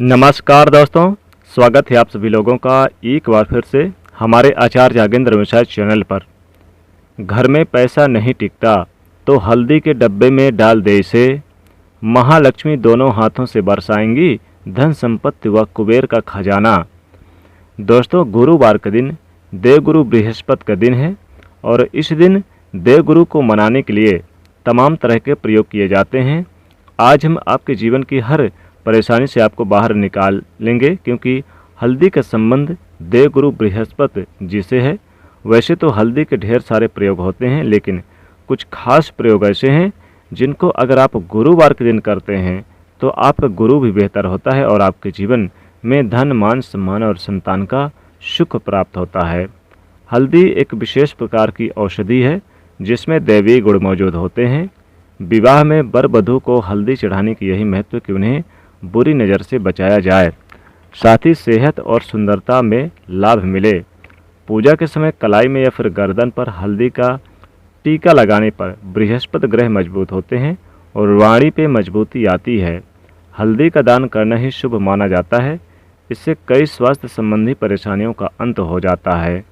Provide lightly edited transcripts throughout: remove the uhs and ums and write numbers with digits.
नमस्कार दोस्तों, स्वागत है आप सभी लोगों का एक बार फिर से हमारे आचार्य जागेंद्र मिश्र चैनल पर। घर में पैसा नहीं टिकता तो हल्दी के डब्बे में डाल दे इसे, महालक्ष्मी दोनों हाथों से बरसाएंगी धन संपत्ति व कुबेर का खजाना। दोस्तों, गुरुवार का दिन देवगुरु बृहस्पति का दिन है और इस दिन देवगुरु को मनाने के लिए तमाम तरह के प्रयोग किए जाते हैं। आज हम आपके जीवन की हर परेशानी से आपको बाहर निकाल लेंगे, क्योंकि हल्दी का संबंध देवगुरु बृहस्पति जी से है। वैसे तो हल्दी के ढेर सारे प्रयोग होते हैं, लेकिन कुछ खास प्रयोग ऐसे हैं जिनको अगर आप गुरुवार के दिन करते हैं तो आपका गुरु भी बेहतर होता है और आपके जीवन में धन, मान, सम्मान और संतान का सुख प्राप्त होता है। हल्दी एक विशेष प्रकार की औषधि है जिसमें दैवीय गुण मौजूद होते हैं। विवाह में वर वधू को हल्दी चढ़ाने की यही महत्व कि उन्हें बुरी नज़र से बचाया जाए, साथ ही सेहत और सुंदरता में लाभ मिले। पूजा के समय कलाई में या फिर गर्दन पर हल्दी का टीका लगाने पर बृहस्पति ग्रह मजबूत होते हैं और वाणी पे मजबूती आती है। हल्दी का दान करना ही शुभ माना जाता है। इससे कई स्वास्थ्य संबंधी परेशानियों का अंत हो जाता है।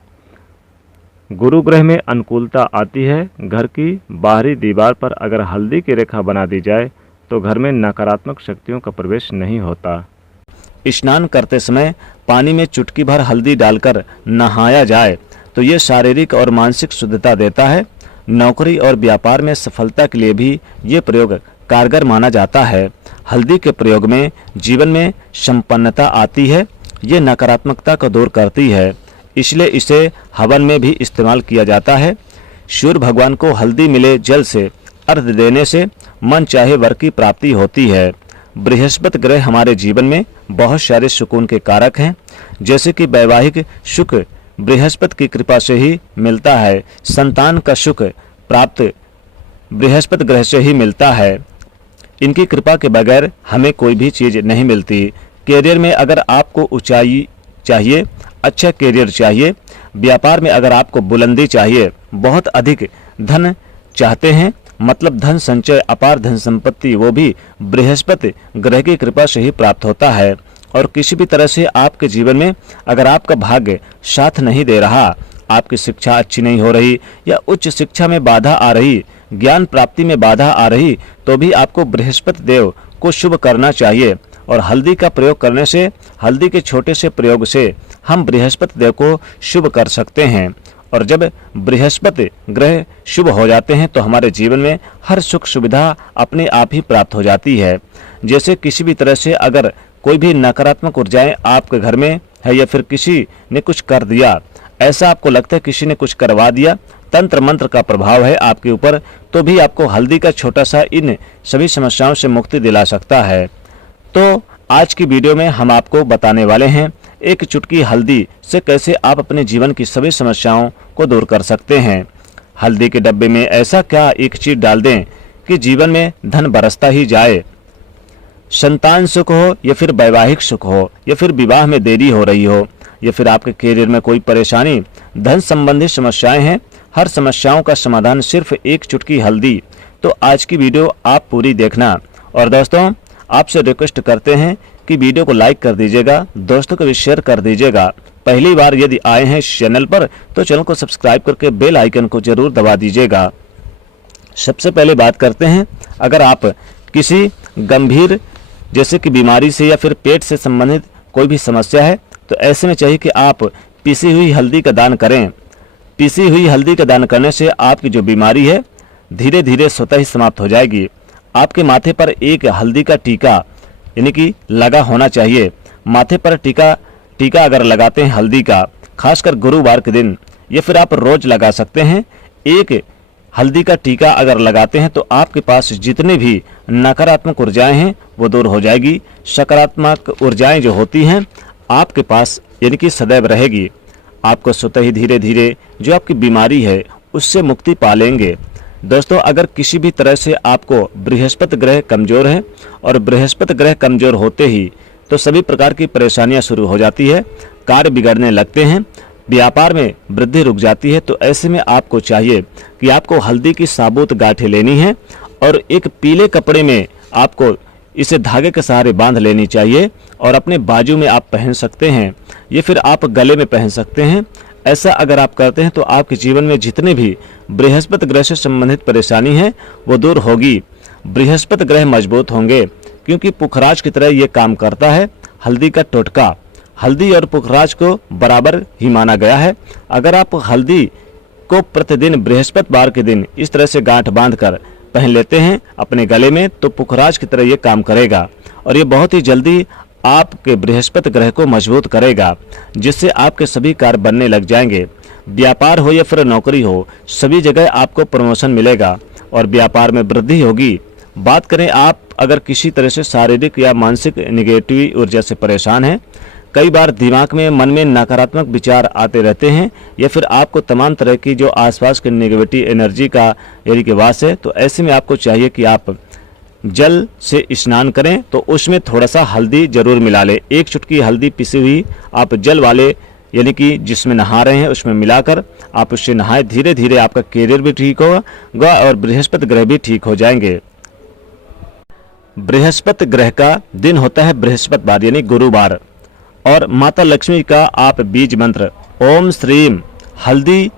गुरु ग्रह में अनुकूलता आती है। घर की बाहरी दीवार पर अगर हल्दी की रेखा बना दी जाए तो घर में नकारात्मक शक्तियों का प्रवेश नहीं होता। स्नान करते समय पानी में चुटकी भर हल्दी डालकर नहाया जाए तो ये शारीरिक और मानसिक शुद्धता देता है। नौकरी और व्यापार में सफलता के लिए भी ये प्रयोग कारगर माना जाता है। हल्दी के प्रयोग में जीवन में संपन्नता आती है। ये नकारात्मकता को दूर करती है, इसलिए इसे हवन में भी इस्तेमाल किया जाता है। सूर्य भगवान को हल्दी मिले जल से अर्घ्य देने से मन चाहे वर की प्राप्ति होती है। बृहस्पति ग्रह हमारे जीवन में बहुत सारे सुकून के कारक हैं, जैसे कि वैवाहिक सुख बृहस्पति की कृपा से ही मिलता है। संतान का सुख प्राप्त बृहस्पति ग्रह से ही मिलता है। इनकी कृपा के बगैर हमें कोई भी चीज़ नहीं मिलती। कैरियर में अगर आपको ऊंचाई चाहिए, अच्छा कैरियर चाहिए, व्यापार में अगर आपको बुलंदी चाहिए, बहुत अधिक धन चाहते हैं, मतलब धन संचय, अपार धन संपत्ति, वो भी बृहस्पति ग्रह की कृपा से ही प्राप्त होता है। और किसी भी तरह से आपके जीवन में अगर आपका भाग्य साथ नहीं दे रहा, आपकी शिक्षा अच्छी नहीं हो रही या उच्च शिक्षा में बाधा आ रही, ज्ञान प्राप्ति में बाधा आ रही, तो भी आपको बृहस्पति देव को शुभ करना चाहिए। और हल्दी का प्रयोग करने से, हल्दी के छोटे से प्रयोग से हम बृहस्पति देव को शुभ कर सकते हैं। और जब बृहस्पति ग्रह शुभ हो जाते हैं तो हमारे जीवन में हर सुख सुविधा अपने आप ही प्राप्त हो जाती है। जैसे किसी भी तरह से अगर कोई भी नकारात्मक ऊर्जाएं आपके घर में है या फिर किसी ने कुछ कर दिया, ऐसा आपको लगता है किसी ने कुछ करवा दिया, तंत्र मंत्र का प्रभाव है आपके ऊपर, तो भी आपको हल्दी का छोटा सा इन सभी समस्याओं से मुक्ति दिला सकता है। तो आज की वीडियो में हम आपको बताने वाले हैं एक चुटकी हल्दी से कैसे आप अपने जीवन की सभी समस्याओं को दूर कर सकते हैं। हल्दी के डब्बे में ऐसा क्या एक चीज डाल दें कि जीवन में धन बरसता ही जाए। संतान सुख हो या फिर वैवाहिक सुख हो या फिर विवाह में देरी हो रही हो या फिर आपके कैरियर में कोई परेशानी, धन संबंधी समस्याएं हैं, हर समस्याओं का समाधान सिर्फ एक चुटकी हल्दी। तो आज की वीडियो आप पूरी देखना। और दोस्तों, आपसे रिक्वेस्ट करते हैं कि वीडियो को लाइक कर दीजिएगा, दोस्तों को भी शेयर कर दीजिएगा। पहली बार यदि आए हैं इस चैनल पर तो चैनल को सब्सक्राइब करके बेल आइकन को जरूर दबा दीजिएगा। सबसे पहले बात करते हैं, अगर आप किसी गंभीर जैसे कि बीमारी से या फिर पेट से संबंधित कोई भी समस्या है तो ऐसे में चाहिए कि आप पीसी हुई हल्दी का दान करें। पीसी हुई हल्दी का दान करने से आपकी जो बीमारी है धीरे धीरे स्वतः ही समाप्त हो जाएगी। आपके माथे पर एक हल्दी का टीका यानी कि लगा होना चाहिए। माथे पर टीका अगर लगाते हैं हल्दी का, खासकर गुरुवार के दिन, या फिर आप रोज लगा सकते हैं, एक हल्दी का टीका अगर लगाते हैं तो आपके पास जितने भी नकारात्मक ऊर्जाएं हैं वो दूर हो जाएगी। सकारात्मक ऊर्जाएं जो होती हैं आपके पास यानी कि सदैव रहेगी। आपको स्वतः ही धीरे धीरे जो आपकी बीमारी है उससे मुक्ति पा लेंगे। दोस्तों, अगर किसी भी तरह से आपको बृहस्पति ग्रह कमजोर है और बृहस्पति ग्रह कमजोर होते ही तो सभी प्रकार की परेशानियां शुरू हो जाती है, कार्य बिगड़ने लगते हैं, व्यापार में वृद्धि रुक जाती है। तो ऐसे में आपको चाहिए कि आपको हल्दी की साबुत गांठें लेनी है और एक पीले कपड़े में आपको इसे धागे के सहारे बांध लेनी चाहिए और अपने बाजू में आप पहन सकते हैं, ये फिर आप गले में पहन सकते हैं। ऐसा अगर आप करते हैं तो आपके जीवन में जितने भी बृहस्पति ग्रह से संबंधित परेशानी है वो दूर होगी। बृहस्पति ग्रह मजबूत होंगे क्योंकि पुखराज की तरह ये काम करता है। हल्दी का टोटका, हल्दी और पुखराज को बराबर ही माना गया है। अगर आप हल्दी को प्रतिदिन बृहस्पतिवार के दिन इस तरह से गांठ बांधकर पहन लेते हैं अपने गले में, तो पुखराज की तरह ये काम करेगा और ये बहुत ही जल्दी आपके बृहस्पति ग्रह को मजबूत करेगा, जिससे आपके सभी कार्य बनने लग जाएंगे। व्यापार हो या फिर नौकरी हो, सभी जगह आपको प्रमोशन मिलेगा और व्यापार में वृद्धि होगी। बात करें आप अगर किसी तरह से शारीरिक या मानसिक निगेटिव ऊर्जा से परेशान हैं, कई बार दिमाग में मन में नकारात्मक विचार आते रहते हैं या फिर आपको तमाम तरह की जो आसपास के नेगेटिव एनर्जी का यानी कि वास है, तो ऐसे में आपको चाहिए कि आप जल से स्नान करें तो उसमें थोड़ा सा हल्दी जरूर मिला लें। एक चुटकी हल्दी पिसी हुई आप जल वाले यानी कि जिसमें नहा रहे हैं उसमें मिलाकर आप उससे नहाएं। धीरे धीरे आपका कैरियर भी ठीक होगा और बृहस्पति ग्रह भी ठीक हो जाएंगे। बृहस्पति ग्रह का दिन होता है बृहस्पतिवार यानी गुरुवार, और माता लक्ष्मी का आप बीज मंत्र ओम श्रीम हल्दी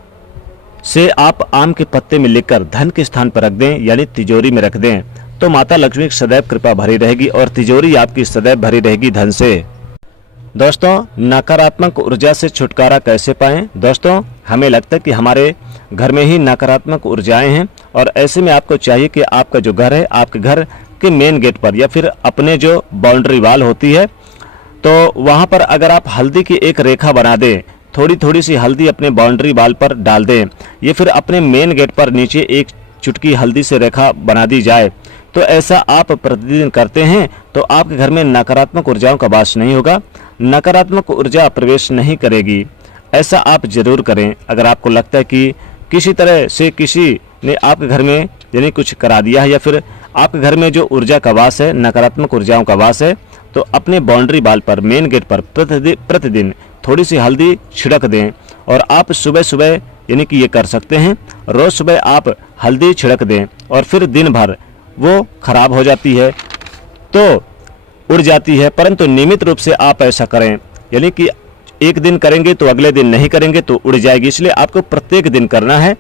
से आप आम के पत्ते में लिखकर धन के स्थान पर रख दें यानी तिजोरी में रख दें, तो माता लक्ष्मी की सदैव कृपा भरी रहेगी और तिजोरी आपकी सदैव भरी रहेगी धन से। दोस्तों, नकारात्मक ऊर्जा से छुटकारा कैसे पाएं? दोस्तों, हमें लगता है कि हमारे घर में ही नकारात्मक ऊर्जाएं हैं और ऐसे में आपको चाहिए कि आपका जो घर है, आपके घर के मेन गेट पर या फिर अपने जो बाउंड्री वाल होती है, तो वहां पर अगर आप हल्दी की एक रेखा बना दें, थोड़ी थोड़ी सी हल्दी अपने बाउंड्री वाल पर डाल दें, ये फिर अपने मेन गेट पर नीचे एक चुटकी हल्दी से रेखा बना दी जाए, तो ऐसा आप प्रतिदिन करते हैं तो आपके घर में नकारात्मक ऊर्जाओं का वास नहीं होगा, नकारात्मक ऊर्जा प्रवेश नहीं करेगी। ऐसा आप जरूर करें। अगर आपको लगता है कि किसी तरह से किसी ने आपके घर में यानी कुछ करा दिया है या फिर आपके घर में जो ऊर्जा का वास है, नकारात्मक ऊर्जाओं का वास है, तो अपने बाउंड्री वाल पर मेन गेट पर प्रतिदिन थोड़ी सी हल्दी छिड़क दें और आप सुबह सुबह यानी कि ये कर सकते हैं, रोज सुबह आप हल्दी छिड़क दें और फिर दिन भर वो खराब हो जाती है तो उड़ जाती है, परंतु नियमित रूप से आप ऐसा करें, यानी कि एक दिन करेंगे तो अगले दिन नहीं करेंगे तो उड़ जाएगी, इसलिए आपको प्रत्येक दिन करना है।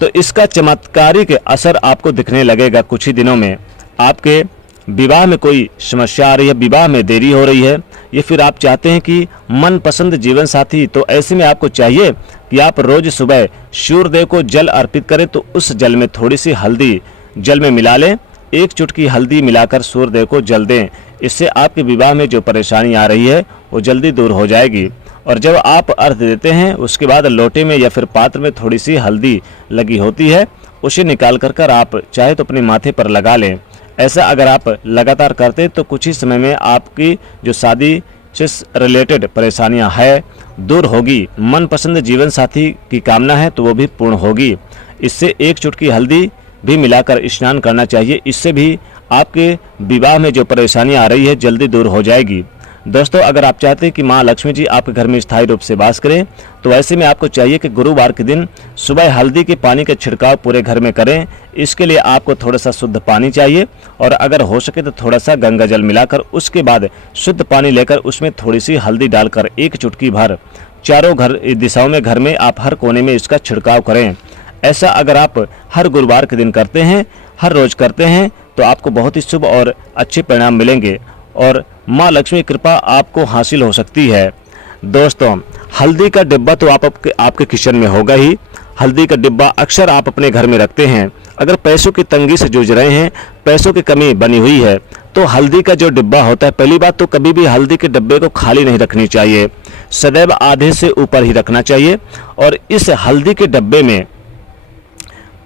तो इसका चमत्कारिक असर आपको दिखने लगेगा कुछ ही दिनों में। आपके विवाह में कोई समस्या आ रही है, विवाह में देरी हो रही है, या फिर आप चाहते हैं कि मनपसंद जीवन साथी, तो ऐसे में आपको चाहिए कि आप रोज सुबह सूर्यदेव को जल अर्पित करें, तो उस जल में थोड़ी सी हल्दी जल में मिला लें, एक चुटकी हल्दी मिलाकर सूर्यदेव को जल दें। इससे आपके विवाह में जो परेशानी आ रही है वो जल्दी दूर हो जाएगी। और जब आप अर्घ देते हैं उसके बाद लोटे में या फिर पात्र में थोड़ी सी हल्दी लगी होती है, उसे निकाल कर आप चाहे तो अपने माथे पर लगा लें। ऐसा अगर आप लगातार करते तो कुछ ही समय में आपकी जो शादी से रिलेटेड परेशानियां है दूर होगी। मनपसंद जीवन साथी की कामना है तो वो भी पूर्ण होगी। इससे एक चुटकी हल्दी भी मिलाकर स्नान करना चाहिए, इससे भी आपके विवाह में जो परेशानियां आ रही है जल्दी दूर हो जाएगी। दोस्तों, अगर आप चाहते हैं कि माँ लक्ष्मी जी आपके घर में स्थायी रूप से वास करें, तो ऐसे में आपको चाहिए कि गुरुवार के दिन सुबह हल्दी के पानी का छिड़काव पूरे घर में करें। इसके लिए आपको थोड़ा सा शुद्ध पानी चाहिए और अगर हो सके तो थोड़ा सा गंगा जल मिलाकर उसके बाद शुद्ध पानी लेकर उसमें थोड़ी सी हल्दी डालकर एक चुटकी भर चारों दिशाओं में घर में आप हर कोने में इसका छिड़काव करें। ऐसा अगर आप हर गुरुवार के दिन करते हैं, हर रोज करते हैं, तो आपको बहुत ही शुभ और अच्छे परिणाम मिलेंगे और माँ लक्ष्मी कृपा आपको हासिल हो सकती है। दोस्तों, हल्दी का डिब्बा तो आपके किचन में होगा ही। हल्दी का डिब्बा अक्सर आप अपने घर में रखते हैं। अगर पैसों की तंगी से जूझ रहे हैं, पैसों की कमी बनी हुई है, तो हल्दी का जो डिब्बा होता है, पहली बात तो कभी भी हल्दी के डिब्बे को खाली नहीं रखनी चाहिए, सदैव आधे से ऊपर ही रखना चाहिए। और इस हल्दी के डिब्बे में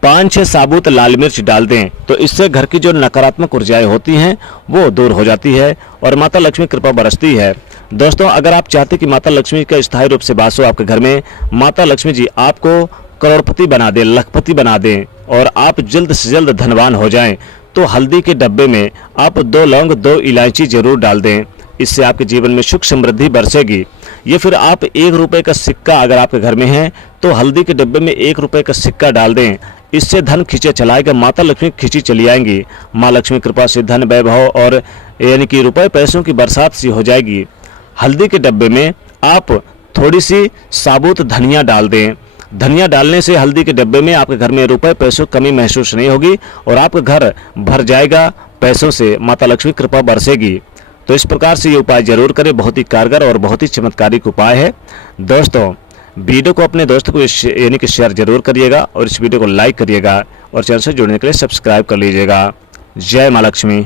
5-6 साबुत लाल मिर्च डाल दें, तो इससे घर की जो नकारात्मक ऊर्जाएं होती हैं वो दूर हो जाती है और माता लक्ष्मी कृपा बरसती है। दोस्तों, अगर आप चाहते कि माता लक्ष्मी का स्थायी रूप से वास हो आपके घर में, माता लक्ष्मी जी आपको करोड़पति बना दें, लखपति बना दें और आप जल्द से जल्द धनवान हो जाएं, तो हल्दी के डब्बे में आप 2 लौंग 2 इलायची जरूर डाल दें। इससे आपके जीवन में सुख समृद्धि बरसेगी। ये फिर आप 1 रुपये का सिक्का अगर आपके घर में है तो हल्दी के डिब्बे में 1 रुपये का सिक्का डाल दें। इससे धन खींचे चलाएगा, माता लक्ष्मी खींची चली आएंगी। माँ लक्ष्मी कृपा से धन वैभव और यानी कि रुपए पैसों की बरसात सी हो जाएगी। हल्दी के डब्बे में आप थोड़ी सी साबुत धनिया डाल दें। धनिया डालने से हल्दी के डब्बे में आपके घर में रुपए पैसों की कमी महसूस नहीं होगी और आपका घर भर जाएगा पैसों से, माता लक्ष्मी कृपा बरसेगी। तो इस प्रकार से ये उपाय जरूर करें, बहुत ही कारगर और बहुत ही चमत्कारिक उपाय है। दोस्तों, वीडियो को अपने दोस्तों को यानी कि शेयर जरूर करिएगा और इस वीडियो को लाइक करिएगा और चैनल से जुड़ने के लिए सब्सक्राइब कर लीजिएगा। जय माँ लक्ष्मी।